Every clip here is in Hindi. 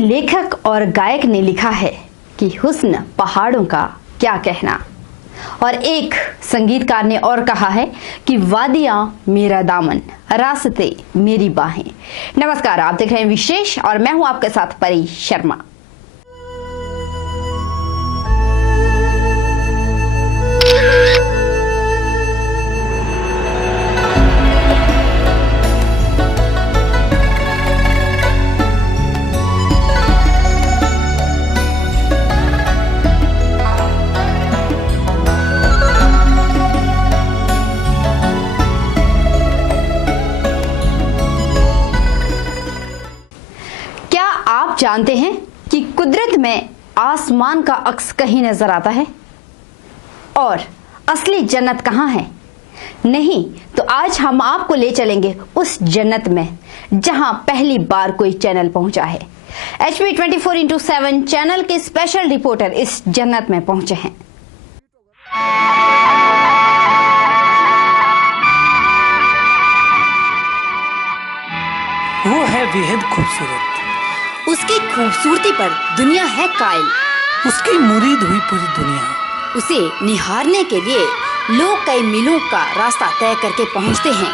लेखक और गायक ने लिखा है कि हुस्न पहाड़ों का क्या कहना, और एक संगीतकार ने और कहा है कि वादियां मेरा दामन, रास्ते मेरी बाहें। नमस्कार, आप देख रहे हैं विशेष और मैं हूं आपके साथ परी शर्मा। आप जानते हैं कि कुदरत में आसमान का अक्स कहीं नजर आता है और असली जन्नत कहां है? नहीं तो आज हम आपको ले चलेंगे उस जन्नत में जहां पहली बार कोई चैनल पहुंचा है। HP 24x7 चैनल के स्पेशल रिपोर्टर इस जन्नत में पहुंचे हैं। वो है बेहद खूबसूरत, उसकी खूबसूरती पर दुनिया है कायल, उसकी मुरीद हुई पूरी दुनिया। उसे निहारने के लिए लोग कई मीलों का रास्ता तय करके पहुंचते हैं।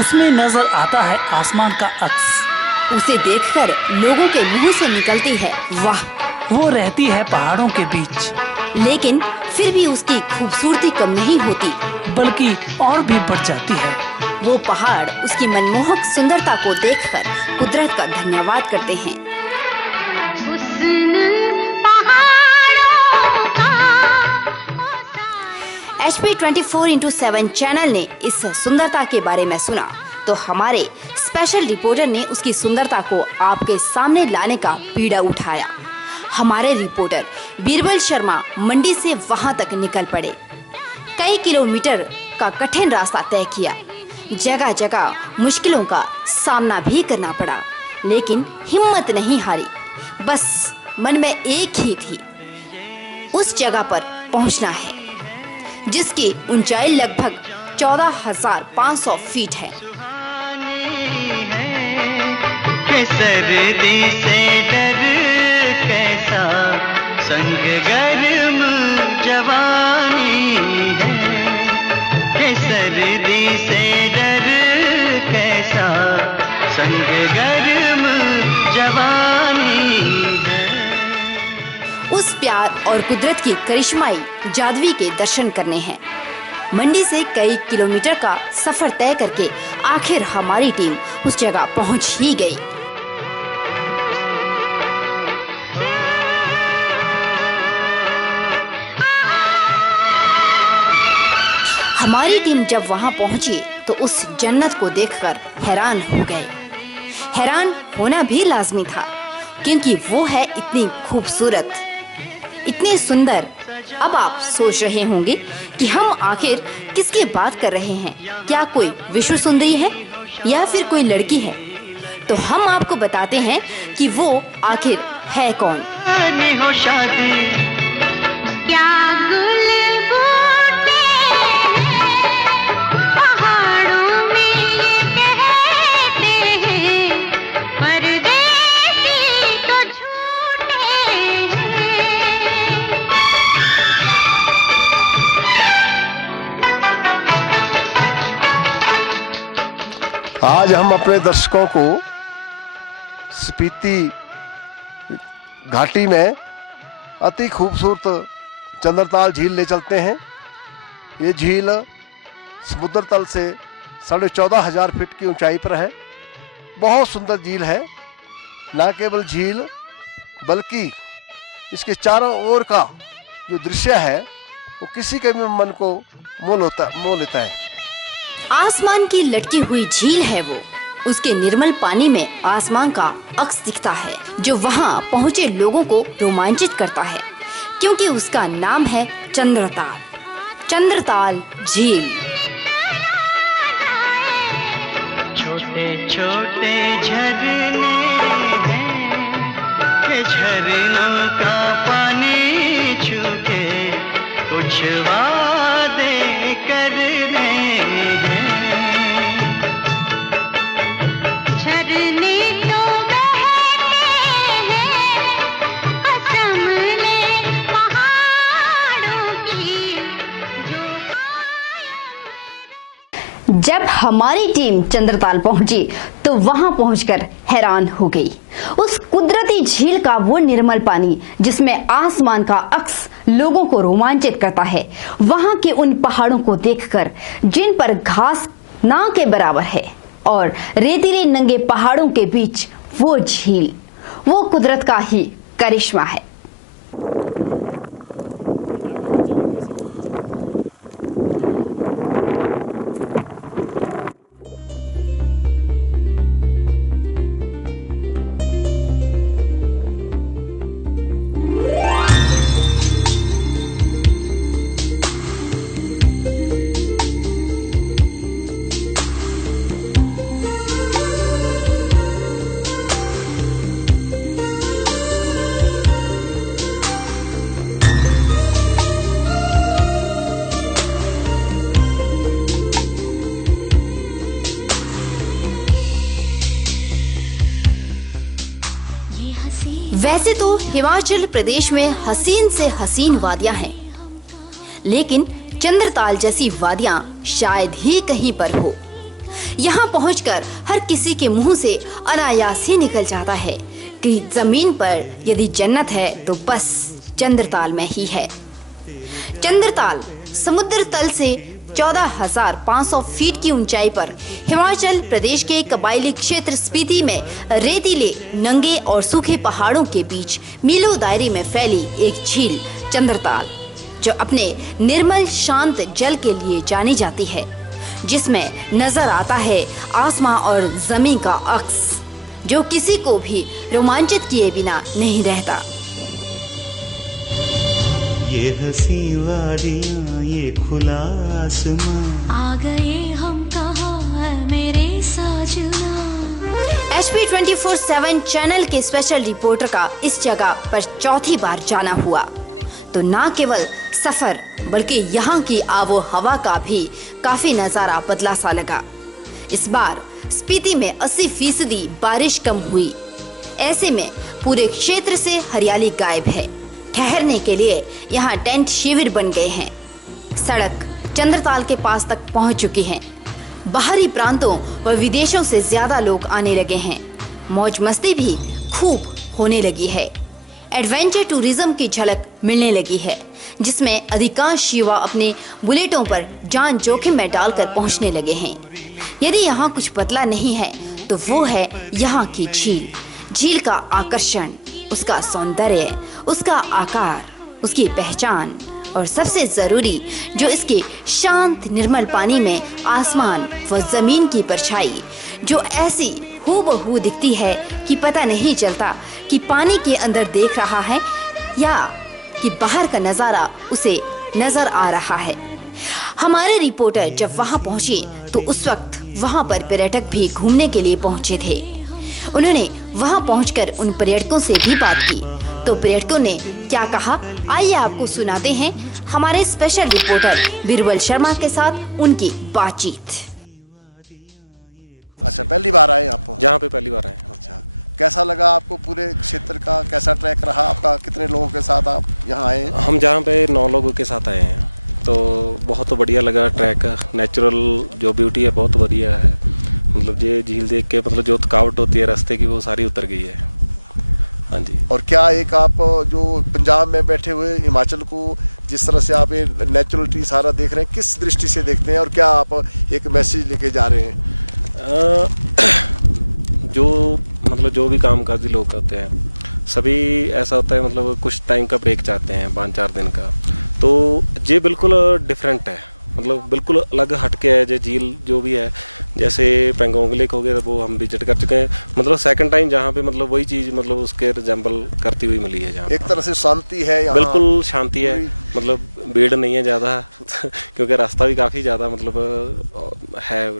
उसमें नजर आता है आसमान का अक्स। उसे देखकर लोगों के मुंह से निकलती है वाह। वो रहती है पहाड़ों के बीच, लेकिन फिर भी उसकी खूबसूरती कम नहीं होती, बल्कि और भी बढ़ जाती है। वो पहाड़ उसकी मनमोहक सुंदरता को देखकर कुदरत का धन्यवाद करते हैं। HP 24x7 चैनल ने इस सुंदरता के बारे में सुना तो हमारे स्पेशल रिपोर्टर ने उसकी सुंदरता को आपके सामने लाने का बीड़ा उठाया। हमारे रिपोर्टर बीरबल शर्मा मंडी से वहां तक निकल पड़े। कई किलोमीटर का कठिन रास्ता तय किया, जगह जगह मुश्किलों का सामना भी करना पड़ा, लेकिन हिम्मत नहीं हारी। बस मन में एक ही थी, उस जगह पर पहुंचना है जिसकी ऊंचाई लगभग 14,500 फीट है। सर्दी से डर कैसा, संग गर्म जवानी है। सर्दी से डर कैसा, संग गर्म जवानी है। उस प्यार और कुदरत की करिश्माई जादवी के दर्शन करने हैं। मंडी से कई किलोमीटर का सफर तय करके आखिर हमारी टीम उस जगह पहुंच ही गई। हमारी टीम जब वहां पहुंची तो उस जन्नत को देखकर हैरान हो गए। हैरान होना भी लाजमी था, क्योंकि वो है इतनी खूबसूरत, इतने सुंदर। अब आप सोच रहे होंगे कि हम आखिर किसकी बात कर रहे हैं, क्या कोई विश्व सुंदरी है या फिर कोई लड़की है? तो हम आपको बताते हैं कि वो आखिर है कौन। हो शादी क्या गुल बूटे पहाड़ों में ये कहते हैं, परदेसी तो झूठे हैं। आज हम अपने दर्शकों को स्पीति घाटी में अति खूबसूरत चंद्रताल झील ले चलते हैं। ये झील समुद्र तल से 14,500 फीट की ऊंचाई पर है। बहुत सुंदर झील है। न केवल झील बल्कि इसके चारों ओर का जो दृश्य है वो किसी के भी मन को मोह लेता है। आसमान की लटकी हुई झील है वो। उसके निर्मल पानी में आसमान का अक्स दिखता है, जो वहाँ पहुँचे लोगों को रोमांचित करता है, क्योंकि उसका नाम है चंद्रताल। चंद्रताल झील। छोटे छोटे झरने हैं कि झरनों का पानी छू के कुछ वादे करने हैं। झरने तो बहते हैं जब हमारी टीम चंद्रताल पहुंची तो वहां पहुंचकर हैरान हो गई। उस कुदरती झील का वो निर्मल पानी जिसमें आसमान का अक्स लोगों को रोमांचित करता है, वहां के उन पहाड़ों को देखकर जिन पर घास ना के बराबर है और रेतीले नंगे पहाड़ों के बीच वो झील, वो कुदरत का ही करिश्मा है। वैसे तो हिमाचल प्रदेश में हसीन से हसीन वादियां हैं, लेकिन चंद्रताल जैसी वादियां शायद ही कहीं पर हो। यहाँ पहुंचकर हर किसी के मुंह से अनायास ही निकल जाता है कि जमीन पर यदि जन्नत है तो बस चंद्रताल में ही है। चंद्रताल समुद्र तल से 14,500 फीट की ऊंचाई पर हिमाचल प्रदेश के कबायली क्षेत्र स्पीति में रेतीले, नंगे और सूखे पहाड़ों के बीच मीलों दायरे में फैली एक झील चंद्रताल, जो अपने निर्मल शांत जल के लिए जानी जाती है, जिसमें नजर आता है आसमां और जमीन का अक्स, जो किसी को भी रोमांचित किए बिना नहीं रहता। ये हंसी वादियाँ, ये खुला आसमां, आ गए हम कहाँ है मेरे साजना। HP24/7 चैनल के स्पेशल रिपोर्टर का इस जगह पर चौथी बार जाना हुआ, तो न केवल सफर बल्कि यहाँ की आबो हवा का भी काफी नजारा बदला सा लगा। इस बार स्पीति में 80% बारिश कम हुई। ऐसे में पूरे क्षेत्र से हरियाली गायब है। ठहरने के लिए यहाँ टेंट शिविर बन गए हैं। सड़क चंद्रताल के पास तक पहुँच चुकी है। बाहरी प्रांतों व विदेशों से ज्यादा लोग आने लगे हैं। मौज मस्ती भी खूब होने लगी है। एडवेंचर टूरिज्म की झलक मिलने लगी है, जिसमें अधिकांश युवा अपने बुलेटों पर जान जोखिम में डालकर पहुंचने लगे हैं। यदि यहाँ कुछ बदला नहीं है तो वो है यहाँ की झील। झील का आकर्षण, उसका सौंदर्य, उसका आकार, उसकी पहचान और सबसे जरूरी जो इसके शांत निर्मल पानी में आसमान व जमीन की परछाई, जो ऐसी हूबहू दिखती है कि पता नहीं चलता कि पानी के अंदर देख रहा है या कि बाहर का नजारा उसे नजर आ रहा है। हमारे रिपोर्टर जब वहां पहुंचे तो उस वक्त वहां पर पर्यटक भी घूमने के लिए पहुंचे थे। उन्होंने वहां पहुंचकर उन पर्यटकों से भी बात की, तो पर्यटकों ने क्या कहा, आइए आपको सुनाते हैं हमारे स्पेशल रिपोर्टर बिरबल शर्मा के साथ उनकी बातचीत। अच्छा, पहली बार आए आप? जहाँ पे पहली बार आए। अच्छा, कैसा लगा आपको? पूरे क्षेत्र का कैसा ट्रैक रहा आपका? कितने लोगों के साथ आप यहाँ आए? हम जहाँ पे 9 लोगों के साथ आए हैं, तो बहुत बढ़िया लगा ट्रैक। नेचुरल जो ब्यूटी है बहुत बढ़िया है। मतलब ये झील देख के मतलब जो थकावट होती है रास्ते की वो सारी उतर गई है। हाँ जी। और क्या एक आप जो पंजाब में बैठे हुए हिमाचल को जिस तरह से आप ये नेचुरलिटी सारा देख रहे हैं, किस दृष्टि से देखते हैं और क्या आप एक मैसेज लेके जा रहे हैं? जो भी कामकाजी लोग होते हैं सभी ऐसा होता है, मतलब कुछ टाइम का ब्रेक चाहते हैं, 5-4 दिन का। तो ये बिल्कुल डिफरेंट है, मतलब बिल्कुल अलग हटके है। जो झील जो भी है, जैसे पेंगोंग लेक हो गया वो हम विजिट कर चुके हैं। मतलब सेकंड टाइम जहाँ पे मतलब वही चीज़ मतलब उसके रिजेंबल करती हुई मिली है। जहाँ एक तरह से शांति है यहाँ, बिल्कुल शांति है, मतलब भीड़ नहीं है ज़्यादा क्योंकि रास्ता भी काफ़ी ज़्यादा मतलब है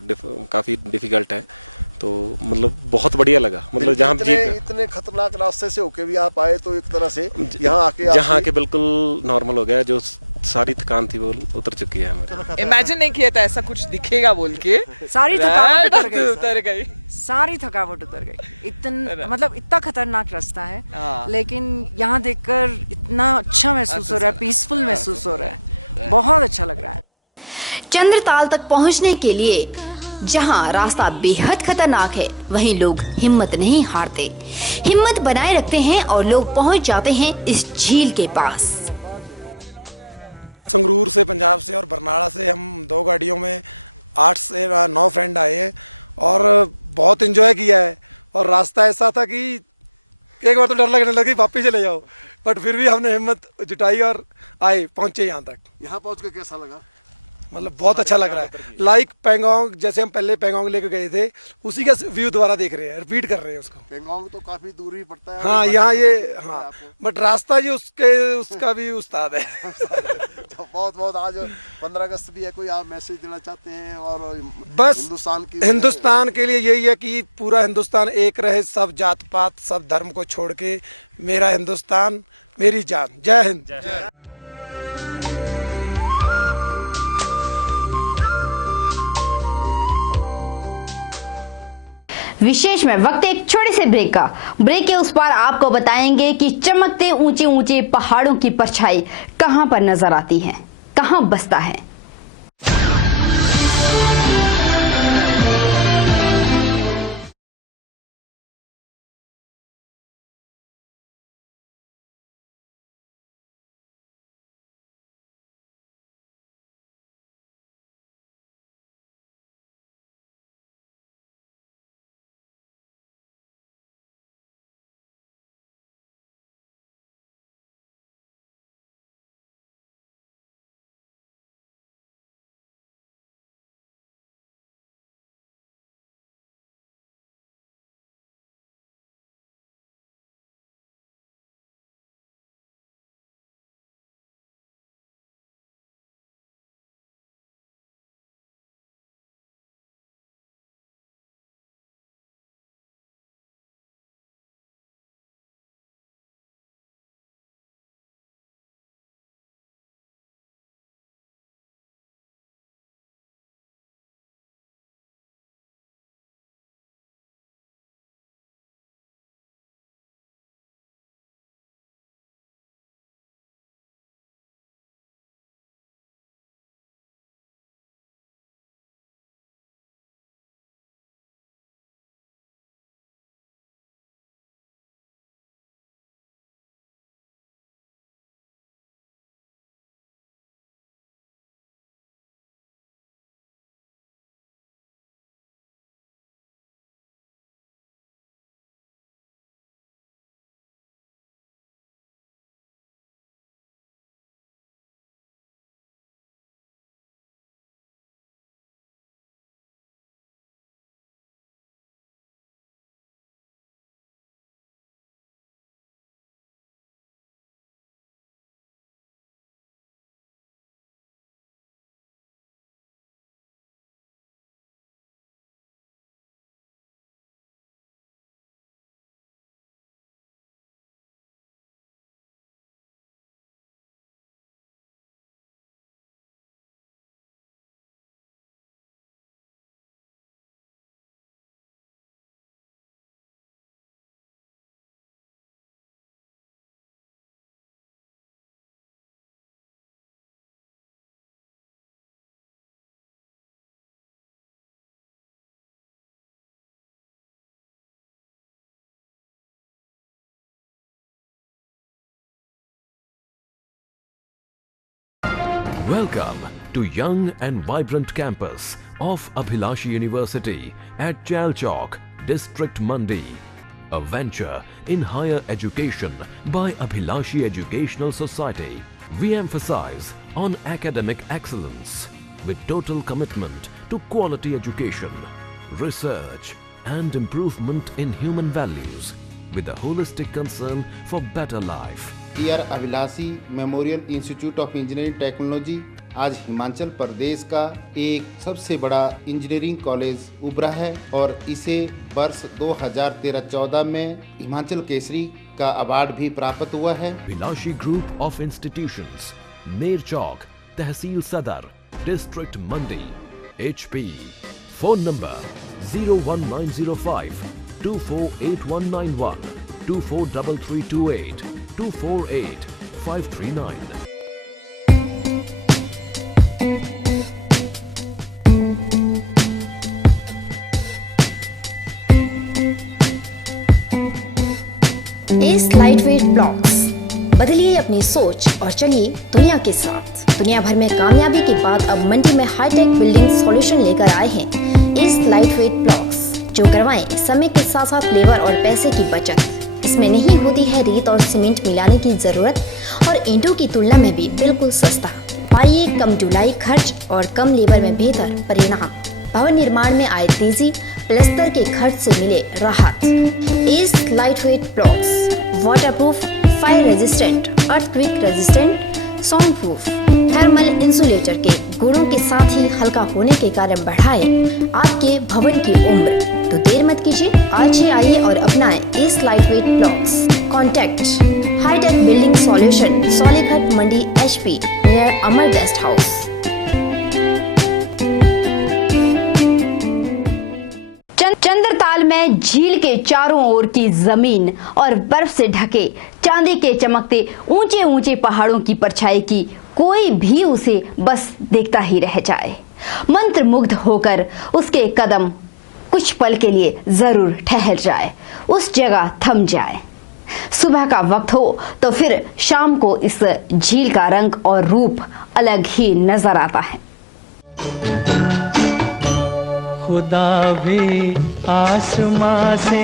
काफ़ी डिफ़िकल्ट है। तो मतलब बहुत बढ़िया लगा। मतलब जहाँ इतने खतरनाक रास्ते से होके भी आप आए, तो एक तरह से यहाँ आके बिल्कुल नॉर्मल हो गया। जो सारी थकान थी वो उतर चुकी है हमारी। इमेजिन नहीं किया था ऐसा कुछ दिखेगा बोल के। सारी थकावट उतर गई। सारी थकावट उतर गई। मतलब इतना खतरनाक रास्ता है, लेकिन यहाँ देखकर इतना अच्छा महसूस हो रहा है, पीसफुल महसूस हो रहा है, बहुत अच्छा लग रहा है। चंद्रताल तक पहुंचने के लिए जहां रास्ता बेहद खतरनाक है, वहीं लोग हिम्मत नहीं हारते, हिम्मत बनाए रखते हैं और लोग पहुंच जाते हैं इस झील के पास। संगरूर से, पंजाब से और बरनाला से हम 2 गाड़ियों में 8 से 9 फ्रेंड आए हैं और बहुत एंजॉय किया है। और रास्ता ऐसा था कि एक बार तो डर लगने लगी वापस चले जाओ, बट फिर भी हमने हिम्मत जुटाई और आए, पहुंचे यहाँ तक। यहाँ पहुँच के कैसा लगा? मतलब बहुत अच्छा लग रहा है, लाइक पैंगोंग, जैसे हम पहले पैंगोंग लेके गए थे उसी का व्यू दोबारा देख रहे हैं, रिपीट कर रहे हैं उसको। पैंगोंग तो काफी दूर ही पड़ता है। हाँ, यहाँ ये, हाँ, बट रास्ता जो उसका भी उस्ताद है। तो बहुत बहुत आज 15 अगस्त भी है, कोई आप मैसेज देना चाहते हैं? और बस हिंदुस्तान के लिए यही है कि पूरा हिंदुस्तान एक रहे, सब जात पात सब धर्म को छोड़ के, मेरा हिंदुस्तान मेरी जान। जय हिंद। विशेष में वक्त एक छोटे से ब्रेक का। ब्रेक के उस पार आपको बताएंगे कि चमकते ऊंचे ऊंचे पहाड़ों की परछाई कहां पर नजर आती है, कहां बसता है। Welcome to young and vibrant campus of Abhilashi University at Chalchok, District Mandi. A venture in higher education by Abhilashi Educational Society. We emphasize on academic excellence with total commitment to quality education, research and improvement in human values with a holistic concern for better life. ER Abhilashi memorial institute of engineering technology आज हिमाचल प्रदेश का एक सबसे बड़ा इंजीनियरिंग कॉलेज उभरा है और इसे वर्ष 2013-14 में हिमाचल केसरी का अवार्ड भी प्राप्त हुआ है। अभिलाषी ग्रुप ऑफ इंस्टीट्यूशंस, नेरचौक, तहसील सदर, डिस्ट्रिक्ट मंडी, HP। Phone number 01905 248191 243328 248539। इस लाइटवेट ब्लॉक्स बदलिए अपनी सोच और चलिए दुनिया के साथ। दुनिया भर में कामयाबी के बाद अब मंडी में हाईटेक बिल्डिंग सॉल्यूशन लेकर आए हैं इस लाइटवेट ब्लॉक्स, जो करवाएं समय के साथ साथ लेबर और पैसे की बचत। इसमें नहीं होती है रेत और सीमेंट मिलाने की जरूरत और ईंटों की तुलना में भी बिल्कुल सस्ता। पाइए कम ढुलाई खर्च और कम लेबर में बेहतर परिणाम। भवन निर्माण में आए तेजी, प्लास्टर के खर्च से मिले राहत। इस lightweight blocks waterproof, fire resistant, earthquake resistant, sound proof, thermal insulator के गुणों के साथ ही हल्का होने के कारण बढ़ाए आपके भवन की उम्र। तो देर मत कीजिए, आज ही आइए और अपनाएं इस lightweight blocks. Contact hitech building solution, Soleghat Mandi HP, near Amar guest house. Chandratal में झील के चारों ओर की जमीन और बर्फ से ढके चांदी के चमकते ऊंचे ऊंचे पहाड़ों की परछाई की कोई भी उसे बस देखता ही रह जाए। मंत्रमुग्ध होकर उसके कदम कुछ पल के लिए जरूर ठहर जाए, उस जगह थम जाए। सुबह का वक्त हो तो फिर शाम को इस झील का रंग और रूप अलग ही नजर आता है। खुदा भी आसमां से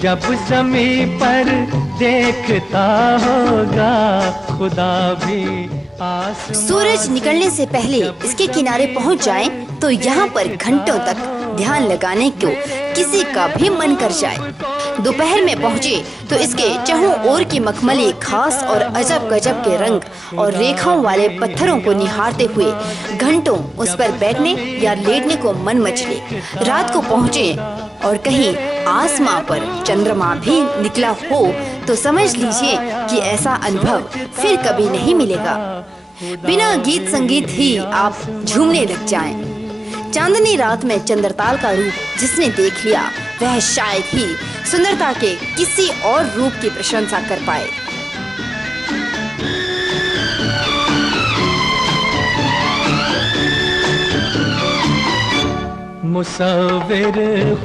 जब ज़मीं पर देखता होगा, खुदा भी सूरज निकलने से पहले इसके किनारे पहुंच जाएं तो यहाँ पर घंटों तक ध्यान लगाने को किसी का भी मन कर जाए। दोपहर में पहुँचे तो इसके चारों ओर की मखमली घास और अजब गजब के रंग और रेखाओं वाले पत्थरों को निहारते हुए घंटों उस पर बैठने या लेटने को मन मचले। रात को पहुँचे और कहीं आसमां पर चंद्रमा भी निकला हो तो समझ लीजिए कि ऐसा अनुभव फिर कभी नहीं मिलेगा। बिना गीत संगीत ही आप झूमने लग जाएं। चांदनी रात में चंद्रताल का रूप जिसने देख लिया वह शायद ही सुंदरता के किसी और रूप की प्रशंसा कर पाए। मुसव्विर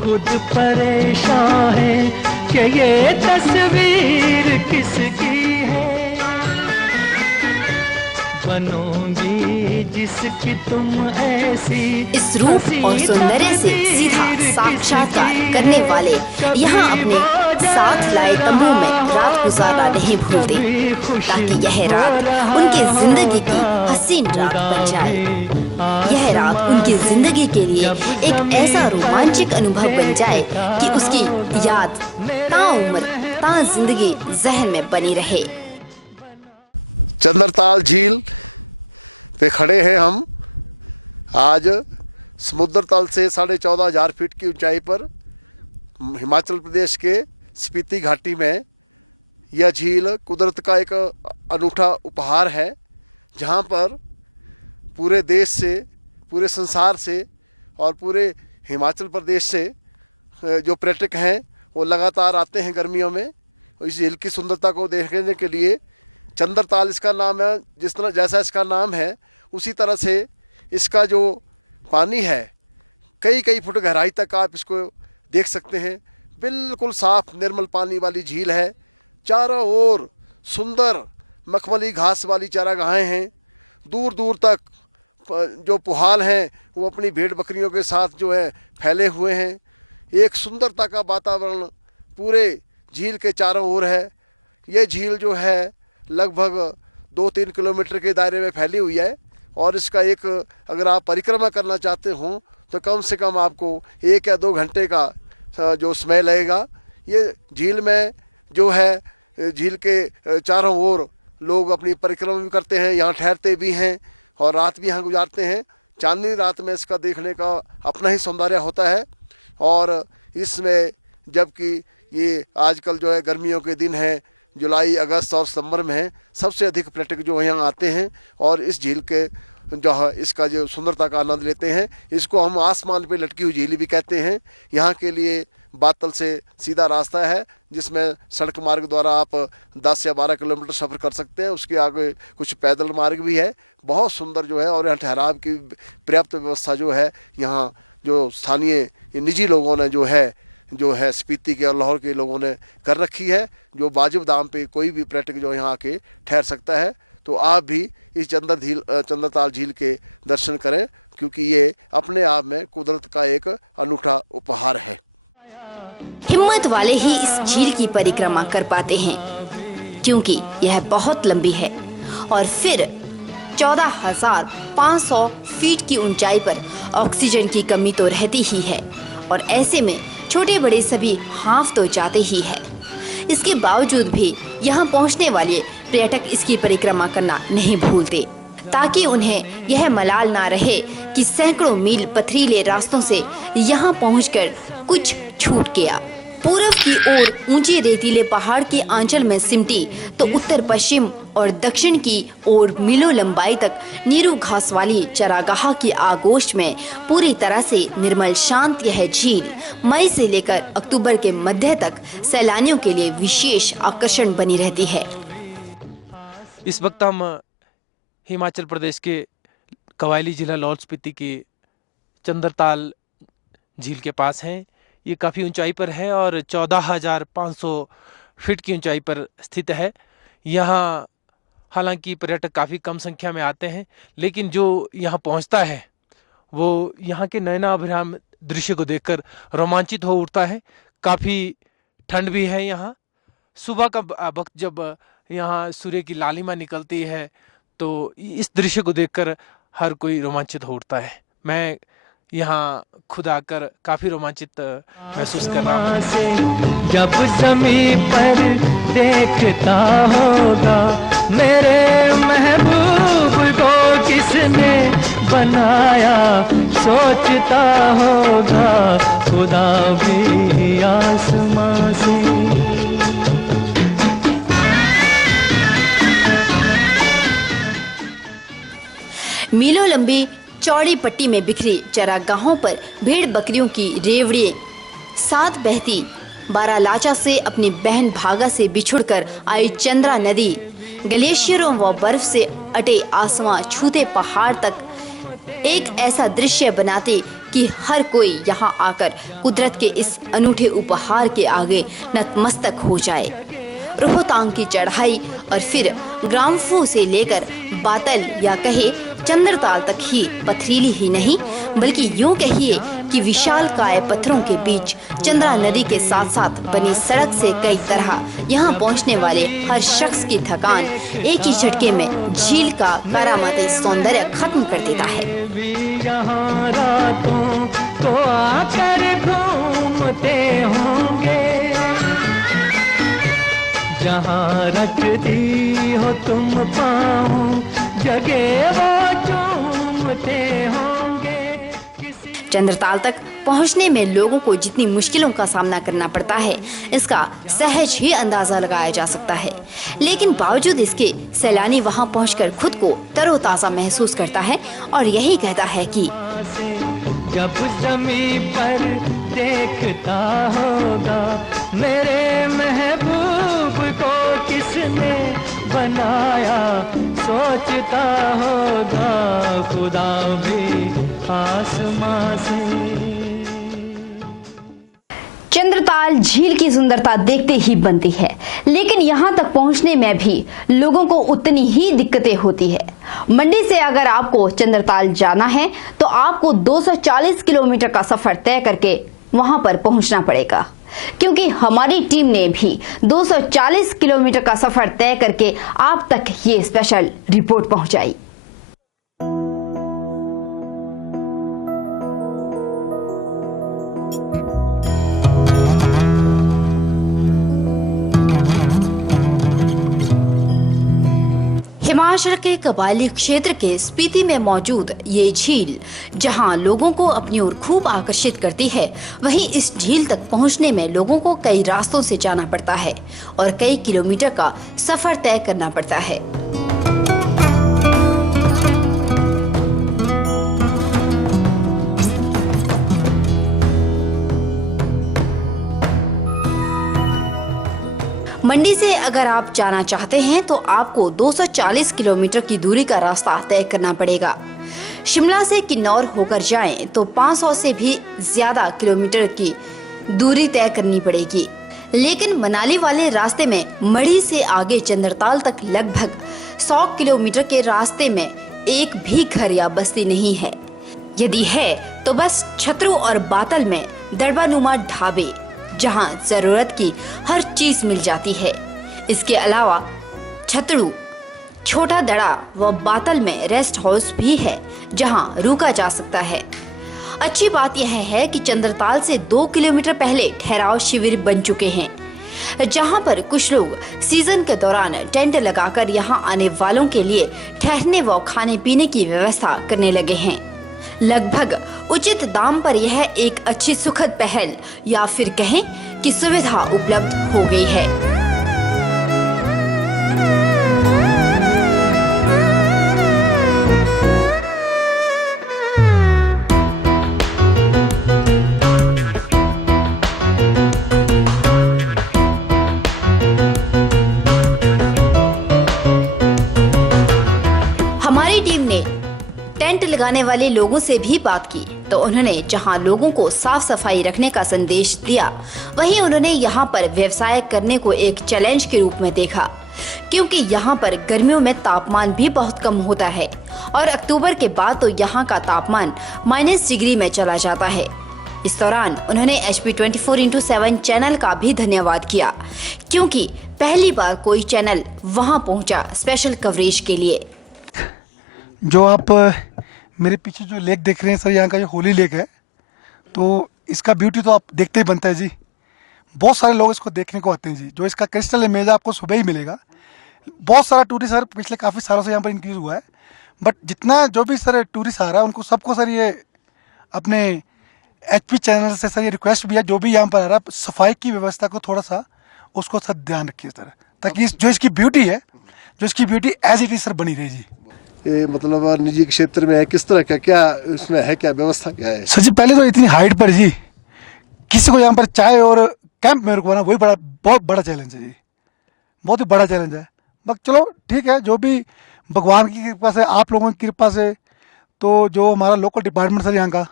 खुद परेशान है कि ये तस्वीर किसकी है, बनोगी जिसकी तुम ऐसी। इस रूप और सौंदर्य से सीधा साक्षात्कार करने वाले यहाँ अपने साथ लाए तंबू में रात गुजारना नहीं भूलते, ताकि यह रात उनकी जिंदगी की हसीन रात बन जाए। यह रात उनकी जिंदगी के लिए एक ऐसा रोमांचक अनुभव बन जाए कि उसकी याद ताउम्र ता जिंदगी जहन में बनी रहे। चंद्रताल झील पे खड़े हैं हम आज। समुद्र तल से 14,500 फीट की ऊंचाई पर हिमाचल प्रदेश के स्पीति घाटी में यह झील कुदरत का एक अनूठा उपहार है, जहां पर पूरे देश से, पूरे संसार से और पूरे हिमाचल प्रदेश से जो पर्यटक हैं वो लगातार आते हैं गर्मियों में इस झील की सुंदरता को देखने के लिए। चंद्रताल इसका नाम है, जिस तरह जैसा इसका नाम है उसी तरह से इसका जो पानी है कई कई फुट गहराई तक आप इसको देख सकते हैं। बिल्कुल साफ निर्मल पानी वाली झील है। चारों ओर सुंदर मखमली घास वाली चारागाहें हैं। दूर दूर तक जो पुहाल हैं वो अपनी भेड़ बकरियों के साथ जो है फैले हुए हैं। एक सुंदरता का वातावरण पूरे झील के चारों ओर है। ये झील जो है लगभग 2-3 किलोमीटर के दायरे में फैली हुई है और इसका एक अगर आप परिक्रमा करना चाहते हो तो कम से कम आपको 1 या 2 घंटे का जो समय लगेगा। ये झील में जो है झील के चारों ओर लोग अपनी परिक्रमा भी करते हैं, यहाँ ठहरते भी हैं और रात भी यहाँ गुजारते हैं। चांदनी रात में इसका देखने का अपना ही सौंदर्य होता है। और इसमें जबकि ये आजकल जो है गर्मियों के दिन हैं, जुलाई, अगस्त और सितंबर में हैं, सबसे अधिक पर्यटक जो यहाँ आते हैं और इस झील के जो है इसका जो सुंदरता का आनंद लेते हैं। इसको हम आसमान पे लटकी हुई झील भी कहते हैं। यहाँ के लिए बातल से सीधा रास्ता है जिसमें सड़क मार्ग द्वारा आप 10 या 12 किलोमीटर सफ़र कर सकते हैं। उसके आगे कुछ पैदल मार्ग भी है। बहुत सुंदर जो है और यहाँ ठहराव की पर्याप्त व्यवस्था जो है यहाँ जो स्थानीय निजी लोगों ने जो है जो है स्पीति के और लाहौर के लोगों ने कर रखी है, जो वाजिब दाम पे कोई भी पर्यटक जो यहाँ आके ठहर सकता है। तो आप भी इस चंद्रताल झील के दर्शन करें, क्योंकि ये अपने आप में कुदरत का एक अनूठा उपहार है। हिम्मत वाले ही इस झील की परिक्रमा कर पाते हैं, क्योंकि यह बहुत लंबी है और फिर 14,500 फीट की ऊंचाई पर ऑक्सीजन की कमी तो रहती ही है, और ऐसे में छोटे बड़े सभी हांफ तो जाते ही है। इसके बावजूद भी यहाँ पहुँचने वाले पर्यटक इसकी परिक्रमा करना नहीं भूलते, ताकि उन्हें यह मलाल ना रहे कि सैकड़ों मील पथरीले रास्तों से यहाँ पहुंचकर कुछ छूट गया। पूरब की ओर ऊंचे रेतीले पहाड़ के आंचल में सिमटी तो उत्तर पश्चिम और दक्षिण की ओर मीलों लंबाई तक नीरू घास वाली चरागाह की आगोश में पूरी तरह से निर्मल शांत यह झील मई से लेकर अक्टूबर के मध्य तक सैलानियों के लिए विशेष आकर्षण बनी रहती है। इस वक्त हम हिमाचल प्रदेश के कवायली जिला लाहौल स्पीति के चंद्रताल झील के पास हैं। ये काफ़ी ऊंचाई पर है और 14,500 फीट की ऊंचाई पर स्थित है। यहाँ हालांकि पर्यटक काफ़ी कम संख्या में आते हैं, लेकिन जो यहाँ पहुँचता है वो यहाँ के नयनाभिराम दृश्य को देखकर रोमांचित हो उठता है। काफ़ी ठंड भी है यहाँ। सुबह का वक्त जब यहाँ सूर्य की लालिमा निकलती है तो इस दृश्य को देखकर हर कोई रोमांचित हो उठता है। मैं यहाँ खुद आकर काफी रोमांचित महसूस कर रहा हूँ। जब ज़मीन पर देखता होगा मेरे महबूब को किसने बनाया, सोचता होगा खुदा भी आसमां से। मीलों लंबी चौड़ी पट्टी में बिखरी चरागाहों पर भेड़ बकरियों की रेवड़ियां साथ बहती बारालाचा से अपनी बहन भागा से बिछुड़कर आई चंद्रा नदी, ग्लेशियरों व बर्फ से अटे आसमां छूते पहाड़ तक एक ऐसा दृश्य बनाते कि हर कोई यहाँ आकर कुदरत के इस अनूठे उपहार के आगे नतमस्तक हो जाए। रोहतांग की चढ़ाई और फिर ग्राम्फू से लेकर बातल या कहे चंद्रताल तक ही पथरीली ही नहीं, बल्कि यूं कहिए कि विशाल काय पत्थरों के बीच चंद्रा नदी के साथ साथ बनी सड़क से कई तरह यहाँ पहुँचने वाले हर शख्स की थकान एक ही झटके में झील का करामाती सौंदर्य खत्म कर देता है। यहाँ रातों को आकर घूमते होंगे, जहाँ रखती हो तुम पाँव जगे वो चूमते होंगे। चंद्रताल तक पहुंचने में लोगों को जितनी मुश्किलों का सामना करना पड़ता है, इसका सहज ही अंदाजा लगाया जा सकता है, लेकिन बावजूद इसके सैलानी वहां पहुंचकर खुद को तरोताजा महसूस करता है और यही कहता है कि जब ज़मीन पर देखता होगा मेरे महबूब को किसने बनाया, सोचता होगा खुदा भी आसमां से। चंद्रताल झील की सुंदरता देखते ही बनती है, लेकिन यहाँ तक पहुँचने में भी लोगों को उतनी ही दिक्कतें होती है। मंडी से अगर आपको चंद्रताल जाना है तो आपको 240 किलोमीटर का सफर तय करके वहां पर पहुंचना पड़ेगा, क्योंकि हमारी टीम ने भी 240 किलोमीटर का सफर तय करके आप तक ये स्पेशल रिपोर्ट पहुंचाई। हिमाचल के कबायली क्षेत्र के स्पीति में मौजूद ये झील जहां लोगों को अपनी ओर खूब आकर्षित करती है, वहीं इस झील तक पहुंचने में लोगों को कई रास्तों से जाना पड़ता है और कई किलोमीटर का सफर तय करना पड़ता है। मंडी से अगर आप जाना चाहते हैं तो आपको 240 किलोमीटर की दूरी का रास्ता तय करना पड़ेगा। शिमला से किन्नौर होकर जाएं तो 500 से भी ज्यादा किलोमीटर की दूरी तय करनी पड़ेगी। लेकिन मनाली वाले रास्ते में मढ़ी से आगे चंद्रताल तक लगभग 100 किलोमीटर के रास्ते में एक भी घर या बस्ती नहीं है। यदि है तो बस छतरू और बातल में दड़बानुमा ढाबे, जहां जरूरत की हर चीज मिल जाती है। इसके अलावा छतरू, छोटा दड़ा व बातल में रेस्ट हाउस भी है जहां रुका जा सकता है। अच्छी बात यह है कि चंद्रताल से 2 किलोमीटर पहले ठहराव शिविर बन चुके हैं, जहां पर कुछ लोग सीजन के दौरान टेंट लगाकर यहां आने वालों के लिए ठहरने व खाने पीने की व्यवस्था करने लगे हैं। लगभग उचित दाम पर यह एक अच्छी सुखद पहल या फिर कहें कि सुविधा उपलब्ध हो गई है। टेंट लगाने वाले लोगों से भी बात की तो उन्होंने जहां लोगों को साफ सफाई रखने का संदेश दिया, वहीं उन्होंने यहां पर व्यवसाय करने को एक चैलेंज के रूप में देखा, क्योंकि यहां पर गर्मियों में तापमान भी बहुत कम होता है और अक्टूबर के बाद तो यहां का तापमान -डिग्री में चला जाता है। इस दौरान उन्होंने HP 24x7 चैनल का भी धन्यवाद किया, क्योंकि पहली बार कोई चैनल वहां पहुंचा स्पेशल कवरेज के लिए। जो आप मेरे पीछे जो लेक देख रहे हैं सर, यहाँ का जो होली लेक है, तो इसका ब्यूटी तो आप देखते ही बनता है जी। बहुत सारे लोग इसको देखने को आते हैं जी। जो इसका क्रिस्टल इमेज आपको सुबह ही मिलेगा। बहुत सारा टूरिस्ट सर पिछले काफ़ी सालों से यहाँ पर इंक्रीज हुआ है, बट जितना जो भी सर टूरिस्ट आ रहा है उनको सबको सर ये अपने HP चैनल से सर ये रिक्वेस्ट भी है, जो भी यहाँ पर आ रहा है सफाई की व्यवस्था को थोड़ा सा उसको सर ध्यान रखिए सर, ताकि जो इसकी ब्यूटी है, जो इसकी beauty as it is sir बनी रहे जी। ये मतलब निजी क्षेत्र में है, किस तरह का क्या इसमें है, क्या व्यवस्था क्या है? सर जी पहले तो इतनी हाइट पर जी किसी को यहाँ पर चाय और कैंप में रुकवाना वही बहुत बड़ा चैलेंज है जी, बहुत ही बड़ा चैलेंज है। बट चलो ठीक है, जो भी भगवान की कृपा से, आप लोगों की कृपा से, तो जो हमारा लोकल डिपार्टमेंट सर यहाँ का,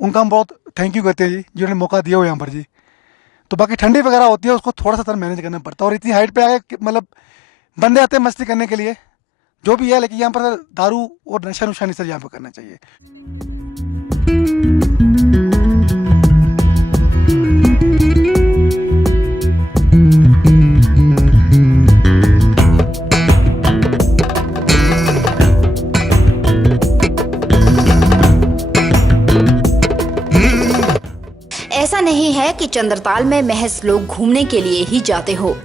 उनका हम बहुत थैंक यू करते हैं जी, जिन्होंने मौका दिया हो यहाँ पर जी। तो बाकी ठंडी वगैरह होती है उसको थोड़ा सा सर मैनेज करना पड़ता है, और इतनी हाइट पे आके मतलब बंदे आते हैं मस्ती करने के लिए, जो भी है, लेकिन यहाँ पर सर दारू और नशा नुशा नहीं सर यहाँ पर करना चाहिए। ऐसा नहीं है कि चंद्रताल में महज लोग घूमने के लिए ही जाते हो,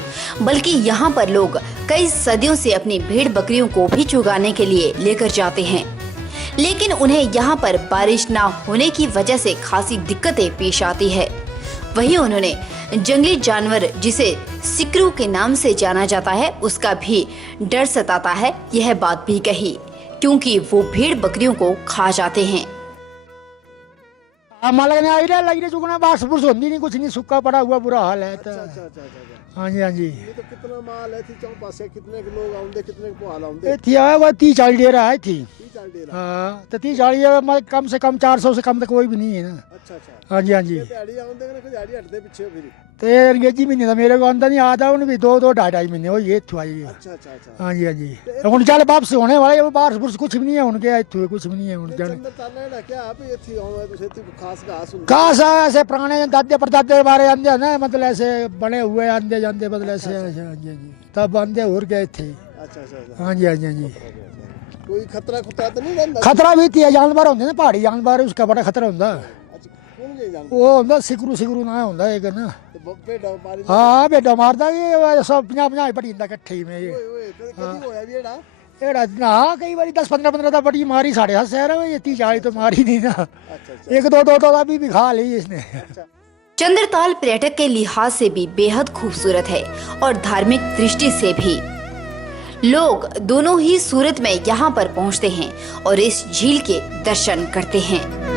बल्कि यहाँ पर लोग कई सदियों से अपनी भेड़ बकरियों को भी चुगाने के लिए लेकर जाते हैं, लेकिन उन्हें यहाँ पर बारिश ना होने की वजह से खासी दिक्कतें पेश आती है। वहीं उन्होंने जंगली जानवर जिसे सिकरू के नाम से जाना जाता है उसका भी डर सताता है, यह बात भी कही, क्योंकि वो भेड़ बकरियों को खा जाते हैं। लगने आई रहा लग रही चुकना बारिश बुर्श होती नहीं, कुछ नहीं, सूखा पड़ा हुआ बुरा हाल है। हाँ जी हाँ जी। ये तो कितना माल है थी पासे, कितने के लोग आउंदे, कितने को हाल आउंदे थी वो 30-40 डेरा है थी। हाँ तो 30-40 कम से कम 400 से कम तक कोई भी नहीं है ना। अच्छा। हाँ जी हाँ जी। तो अंग्रेजी महीने था मेरे को अंदर नहीं आता, उन्हें भी 2-2-2.5 महीने हो ये थी। अच्छा। हाँ जी हाँ जी। उन चल वापस होने वाले बारिश बुर्श कुछ भी नहीं है उनके, कुछ भी नहीं है उनके। घास ऐसे पुराने दादे परदादे बारे अंधे ना, मतलब ऐसे बने हुए अंधे जानते, मतलब ऐसे। हाँ जी हाँ जी, तब अंधे हो गए थे। अच्छा। हाँ जी हाँ जी हाँ जी। कोई खतरा तो नहीं रहता? खतरा भी थी, जानवर होंगे ना पहाड़ी जानवर, उसका बड़ा खतरा होता है। वो होता सिकरू ना होता एक ना। हाँ बेटा मारता ये सब 50-50 पड़ी कट्ठे में ये। हाँ कई बार 10-15 पड़ी मारी, 7.5 शहर में, ये 30-40 तो मारी नहीं ना। 1-2 तो अभी भी खा ली इसने। चंद्रताल पर्यटक के लिहाज से भी बेहद खूबसूरत है और धार्मिक दृष्टि से भी। लोग दोनों ही सूरत में यहाँ पर पहुँचते हैं और इस झील के दर्शन करते हैं।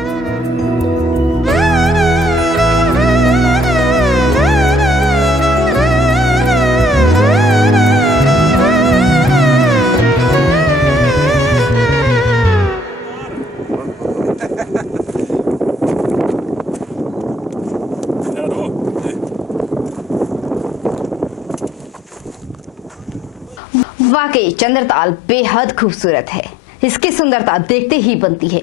वाकई चंद्रताल बेहद खूबसूरत है। इसकी सुंदरता देखते ही बनती है।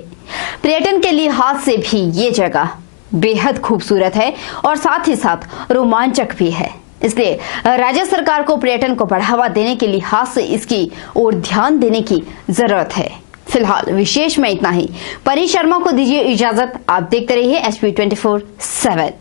पर्यटन के लिहाज से भी ये जगह बेहद खूबसूरत है और साथ ही साथ रोमांचक भी है। इसलिए राज्य सरकार को पर्यटन को बढ़ावा देने के लिहाज से इसकी ओर ध्यान देने की जरूरत है। फिलहाल विशेष में इतना ही। परी शर्मा को दीजिए इजाजत। आप देखते रहिए HP 24/7।